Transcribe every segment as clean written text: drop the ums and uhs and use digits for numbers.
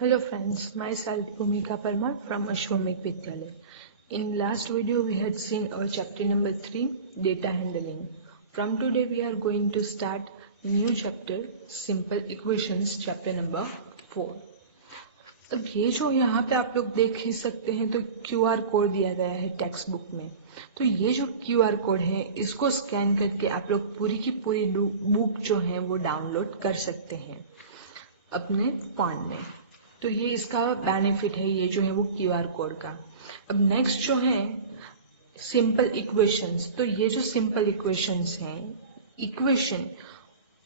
Hello friends, myself Bhumika Parmar from Ashwamik Vidyalaya. In last video we had seen our chapter number 3, data handling. From today we are going to start new chapter, simple equations, chapter number 4. अब ये जो यहाँ पे आप लोग देख ही सकते हैं तो QR कोड दिया गया है टेक्स्ट बुक में। तो ये जो QR कोड है इसको स्कैन करके आप लोग पूरी की पूरी बुक जो है वो डाउनलोड कर सकते हैं अपने फोन में। तो ये इसका बेनिफिट है, ये जो है वो QR कोड का। अब नेक्स्ट जो है सिंपल इक्वेशंस। तो ये जो सिंपल इक्वेशंस हैं, इक्वेशन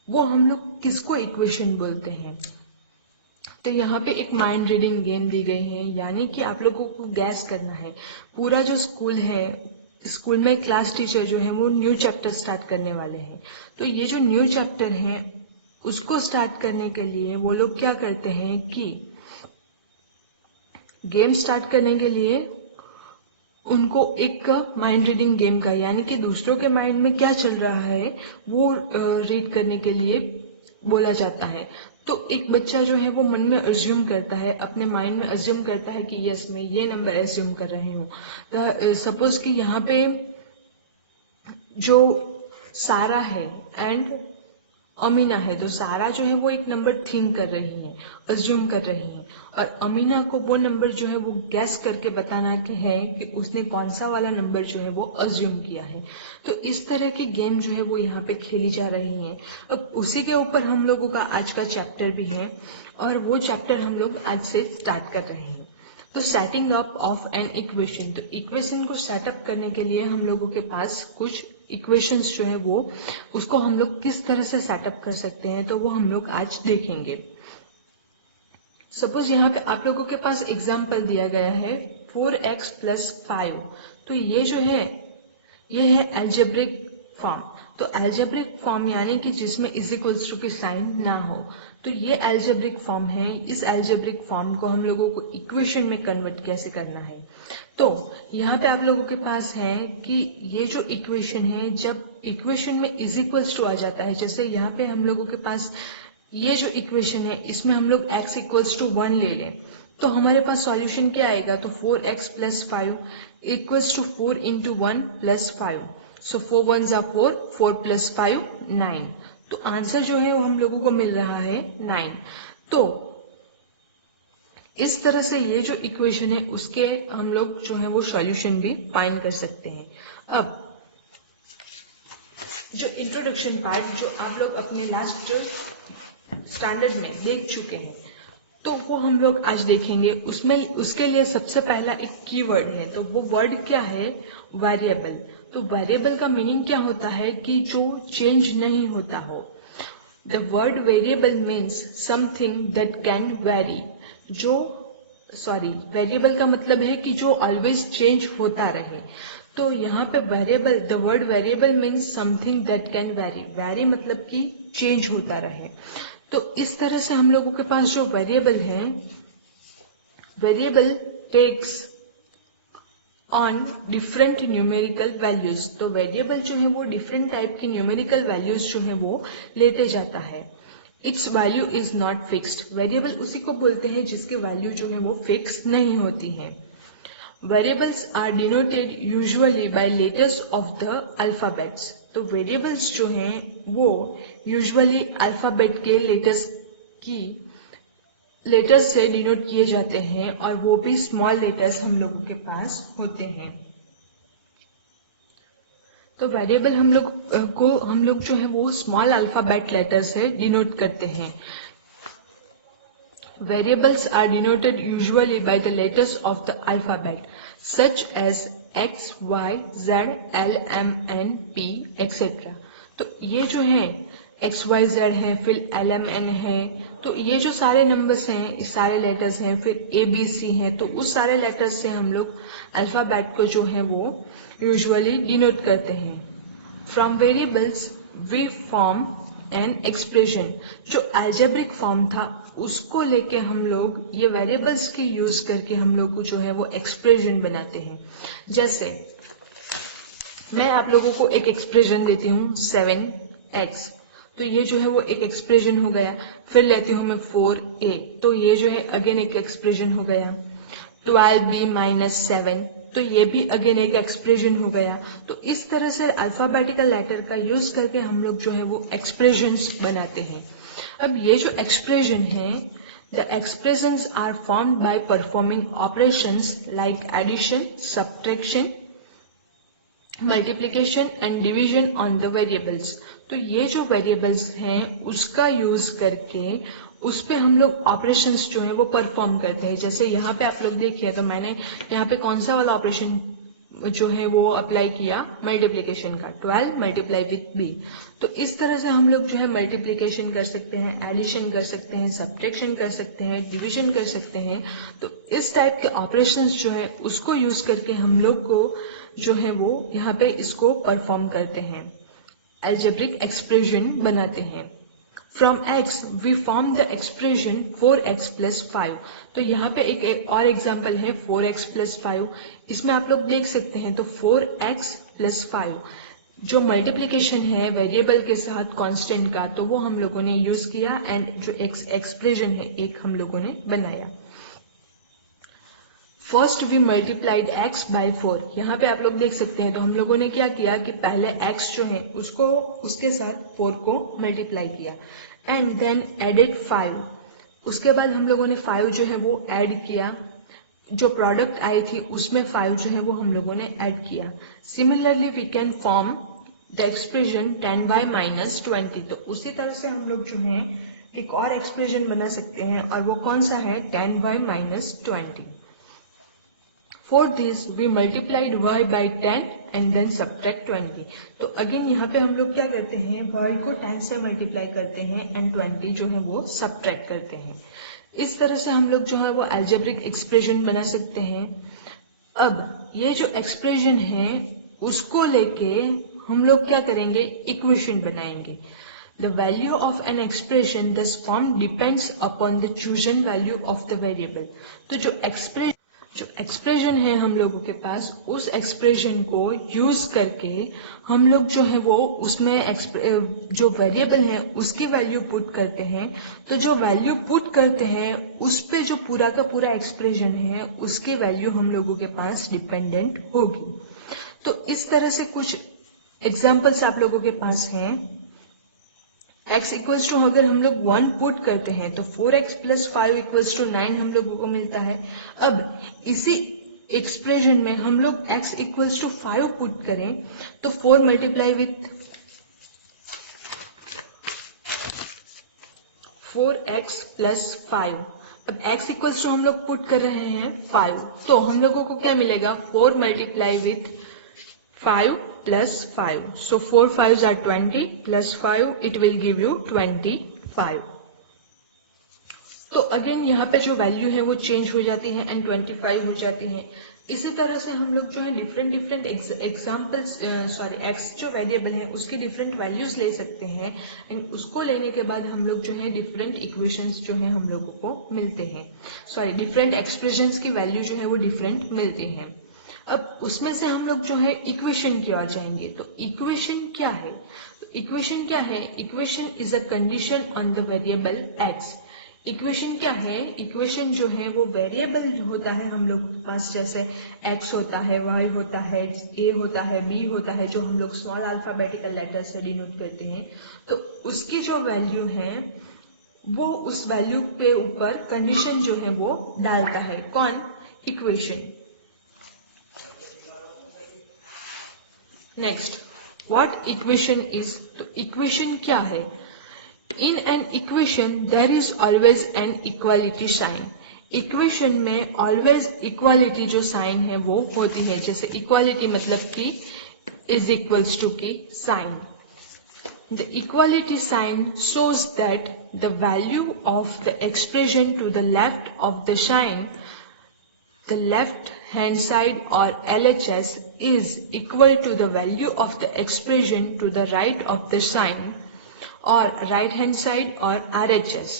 वो हम लोग किसको इक्वेशन बोलते हैं? तो यहाँ पे एक माइंड रीडिंग गेम दी गई है, यानी कि आप लोगों को गैस करना है। पूरा जो स्कूल है, स्कूल में क्लास टीचर जो है वो न्यू चैप्टर स्टार्ट करने वाले हैं। तो ये जो न्यू चैप्टर है उसको स्टार्ट करने के लिए वो लोग क्या करते हैं कि गेम स्टार्ट करने के लिए उनको एक माइंड रीडिंग गेम का, यानी कि दूसरों के माइंड में क्या चल रहा है वो रीड करने के लिए बोला जाता है। तो एक बच्चा जो है वो मन में अज्यूम करता है, अपने माइंड में अज्यूम करता है कि यस मैं ये नंबर अज्यूम कर रही हूँ। सपोज कि यहाँ पे जो सारा है एंड अमीना है, तो सारा जो है वो एक नंबर थिंक कर रही है, अज्यूम कर रही है, और अमीना को वो नंबर जो है वो गैस करके बताना है कि उसने कौन सा वाला नंबर जो है वो अज्यूम किया है। तो इस तरह की गेम जो है वो यहाँ पे खेली जा रही है। अब उसी के ऊपर हम लोगों का आज का चैप्टर भी है और वो चैप्टर हम लोग आज से स्टार्ट कर रहे हैं। तो setting up of an equation. तो इक्वेशन को सेटअप करने के लिए हम लोगों के पास कुछ इक्वेशंस जो है वो उसको हम लोग किस तरह से सेटअप कर सकते हैं, तो वो हम लोग आज देखेंगे। सपोज यहाँ पे आप लोगों के पास एग्जाम्पल दिया गया है 4x + 5। तो ये जो है ये है एल्जेब्रिक फॉर्म। तो एल्जेब्रिक फॉर्म यानी कि जिसमें इक्वल्स टू की साइन ना हो, तो ये एल्जेब्रिक फॉर्म है। इस एल्जेब्रिक फॉर्म को हम लोगों को इक्वेशन में कन्वर्ट कैसे करना है, तो यहाँ पे आप लोगों के पास है कि ये जो इक्वेशन है, जब इक्वेशन में इक्वल्स टू आ जाता है, जैसे यहाँ पे हम लोगों के पास ये जो इक्वेशन है इसमें हम लोग x = 1 ले लें, तो हमारे पास सॉल्यूशन क्या आएगा? तो 4x + 5 = 4 × 1 + 5। So 4 1s are 4, 4 + 5 9। तो आंसर जो है वो हम लोगों को मिल रहा है 9। तो इस तरह से ये जो इक्वेशन है उसके हम लोग जो है वो सॉल्यूशन भी फाइंड कर सकते हैं। अब जो इंट्रोडक्शन पार्ट जो आप लोग अपने लास्ट स्टैंडर्ड में देख चुके हैं, तो वो हम लोग आज देखेंगे। उसमें उसके लिए सबसे पहला एक कीवर्ड है, तो वो वर्ड क्या है? वेरिएबल। तो वेरिएबल का मीनिंग क्या होता है कि जो चेंज नहीं होता हो। The word variable means something that can very. Variable का मतलब है कि जो ऑलवेज चेंज होता रहे। तो यहाँ पे variable, the word variable means something that can very. Very मतलब कि चेंज होता रहे। तो इस तरह से हम लोगों के पास जो वेरिएबल है, variable takes on different numerical values. तो वेरिएबल जो है वो डिफरेंट टाइप की न्यूमेरिकल वैल्यूज जो है वो लेते जाता है। Its value is not fixed. Variable उसी को बोलते हैं जिसकी वैल्यू जो है वो फिक्स नहीं होती है। Variables are denoted usually by letters of the alphabets. तो वेरिएबल्स जो हैं वो यूजुअली अल्फाबेट के लेटर्स से डिनोट किए जाते हैं, और वो भी स्मॉल लेटर्स हम लोगों के पास होते हैं। तो वेरिएबल हम लोग जो है वो स्मॉल अल्फाबेट लेटर से डिनोट करते हैं। Variables are denoted usually by the letters of the alphabet, such as X, Y, Z, L, M, N, P, etc. तो ये जो है X, Y, Z है, फिर L, M, N है, तो ये जो सारे नंबर्स हैं, इस सारे लेटर्स हैं, फिर A, B, C हैं, तो उस सारे लेटर्स से हम लोग अल्फाबेट को जो है वो यूजुअली डिनोट करते हैं। From variables we form an expression। जो algebraic फॉर्म था उसको लेके हम लोग ये वेरिएबल्स के यूज करके हम लोग जो है वो एक्सप्रेशन बनाते हैं। जैसे मैं आप लोगों को एक एक्सप्रेशन देती हूँ 7x। तो ये जो है वो एक एक्सप्रेशन हो गया। फिर लेती हूँ मैं 4a, तो ये जो है अगेन एक एक्सप्रेशन हो गया। 12b माइनस 7, तो ये भी अगेन एक एक्सप्रेशन हो गया। तो इस तरह से अल्फाबेटिकल लेटर का यूज करके हम लोग जो है वो एक्सप्रेशंस बनाते हैं। अब ये जो एक्सप्रेशन है, the expressions are formed by performing operations like addition, subtraction, multiplication and division on the variables. तो ये जो वेरिएबल्स हैं उसका यूज करके उस पे हम लोग ऑपरेशंस जो है वो परफॉर्म करते हैं। जैसे यहाँ पे आप लोग देखिए, तो मैंने यहाँ पे कौन सा वाला ऑपरेशन जो है वो अप्लाई किया, मल्टीप्लिकेशन का, 12 मल्टीप्लाई विथ b। तो इस तरह से हम लोग जो है मल्टीप्लिकेशन कर सकते हैं, एडिशन कर सकते हैं, सब्ट्रैक्शन कर सकते हैं, डिवीजन कर सकते हैं। तो इस टाइप के ऑपरेशंस जो है उसको यूज करके हम लोग को जो है वो यहाँ पे इसको परफॉर्म करते हैं, अलजेब्रिक एक्सप्रेशन बनाते हैं। From x we form the expression 4x plus 5। तो यहाँ पे एक और एग्जाम्पल है 4x plus 5। इसमें आप लोग देख सकते हैं, तो 4x plus 5 जो मल्टीप्लिकेशन है वेरिएबल के साथ कांस्टेंट का, तो वो हम लोगों ने यूज किया एंड जो एक्सप्रेशन है एक हम लोगों ने बनाया। First we multiplied x by 4। यहाँ पे आप लोग देख सकते हैं, तो हम लोगों ने क्या किया कि पहले x जो है उसको उसके साथ 4 को मल्टीप्लाई किया एंड देन एडेड 5। उसके बाद हम लोगों ने 5 जो है वो ऐड किया, जो प्रोडक्ट आई थी उसमें 5 जो है वो हम लोगों ने ऐड किया। Similarly we can form the expression 10y minus 20। तो उसी तरह से हम लोग जो है एक और एक्सप्रेशन बना सकते हैं, और वो कौन सा है, 10y minus 20। For this we multiplied y by 10 and then subtract 20। तो अगेन यहाँ पे हम लोग क्या करते हैं, y को 10 से मल्टीप्लाई करते हैं एंड 20 जो है वो सब्ट्रैक्ट करते हैं। इस तरह से हम लोग जो है वो अलजेब्रिक एक्सप्रेशन बना सकते हैं। अब ये जो एक्सप्रेशन है उसको लेके हम लोग क्या करेंगे, इक्वेशन बनाएंगे। The value of an expression thus formed depends upon the chosen value of the variable। तो जो एक्सप्रेशन है हम लोगों के पास, उस एक्सप्रेशन को यूज करके हम लोग जो है वो उसमें जो वेरिएबल है उसकी वैल्यू पुट करते हैं। तो जो वैल्यू पुट करते हैं उस पे जो पूरा का पूरा एक्सप्रेशन है उसकी वैल्यू हम लोगों के पास डिपेंडेंट होगी। तो इस तरह से कुछ एग्जाम्पल्स आप लोगों के पास हैं। x इक्वल्स टू अगर हम लोग 1 पुट करते हैं तो 4x प्लस 5 इक्वल्स टू 9 हम लोगों को मिलता है। अब इसी एक्सप्रेशन में हम लोग x इक्वल्स टू 5 पुट करें तो 4 मल्टीप्लाई विथ 4x प्लस 5। अब x इक्वल्स टू हम लोग पुट कर रहे हैं 5, तो हम लोगों को क्या मिलेगा, 4 multiply with 5 plus 5. So 4 5s are 20 plus 5 it will give you 25. तो अगेन यहाँ पे जो वैल्यू है वो चेंज हो जाती है एंड 25 हो जाती है। इसी तरह से हम लोग जो है डिफरेंट एग्जाम्पल्स x जो वेरिएबल है उसकी डिफरेंट वैल्यूज ले सकते हैं एंड उसको लेने के बाद हम लोग जो है डिफरेंट इक्वेशंस जो है हम लोगों को मिलते हैं, डिफरेंट एक्सप्रेशंस की वैल्यू जो है वो डिफरेंट मिलती है। अब उसमें से हम लोग जो है इक्वेशन की ओर जाएंगे। तो इक्वेशन क्या है, equation is a condition on the variable x। Equation क्या है, इक्वेशन जो है वो वेरिएबल होता है हम लोगों के पास, जैसे x होता है, y होता है, a होता है, b होता है, जो हम लोग स्मॉल अल्फाबेटिकल लेटर से डिनोट करते हैं। तो उसकी जो वैल्यू है वो उस वैल्यू पे ऊपर कंडीशन जो है वो डालता है, कौन, equation. Next, what equation is. तो इक्वेशन क्या है, in an equation there is always an equality sign. Equation में ऑलवेज इक्वालिटी जो साइन है वो होती है, जैसे इक्वालिटी मतलब कि इज इक्वल्स टू की sign. The equality sign shows that the value of the expression to the left of the sign, the left hand side or LHS is equal to the value of the expression to the right of the sign or right hand side or RHS।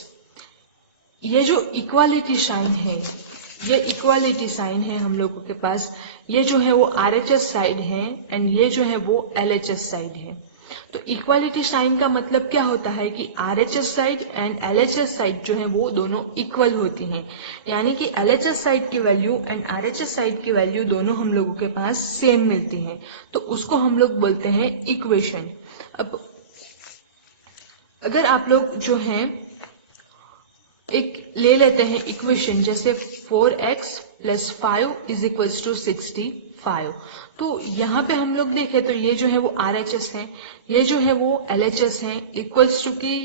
ये जो equality sign है, ये equality sign है हम लोगों के पास, ये जो है वो RHS साइड है एंड ये जो है वो LHS साइड है। तो इक्वालिटी साइन का मतलब क्या होता है कि RHS side and LHS side जो है वो दोनों इक्वल होती हैं, यानी कि LHS साइड की वैल्यू एंड RHS साइड की वैल्यू दोनों हम लोगों के पास सेम मिलती हैं, तो उसको हम लोग बोलते हैं इक्वेशन। अब अगर आप लोग जो है एक ले लेते हैं इक्वेशन, जैसे 4x + 5 = 65, तो यहाँ पे हम लोग देखें तो ये जो है वो RHS है, ये जो है वो LHS है, इक्वल्स टू की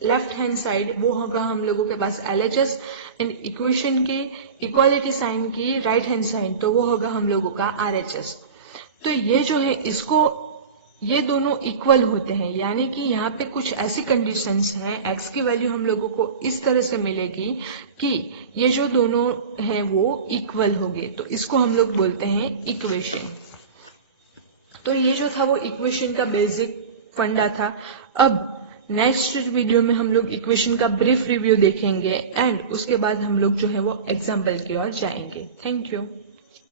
लेफ्ट हैंड साइड वो होगा हम लोगों के पास LHS एंड इक्वेशन के इक्वालिटी साइन की राइट हैंड साइड तो वो होगा हम लोगों का RHS। तो ये जो है इसको ये दोनों इक्वल होते हैं, यानी कि यहाँ पे कुछ ऐसी कंडीशंस हैं, x की वैल्यू हम लोगों को इस तरह से मिलेगी कि ये जो दोनों हैं वो इक्वल होंगे, तो इसको हम लोग बोलते हैं इक्वेशन। तो ये जो था वो इक्वेशन का बेसिक फंडा था। अब नेक्स्ट वीडियो में हम लोग इक्वेशन का ब्रीफ रिव्यू देखेंगे एंड उसके बाद हम लोग जो है वो एग्जाम्पल की ओर जाएंगे। Thank you.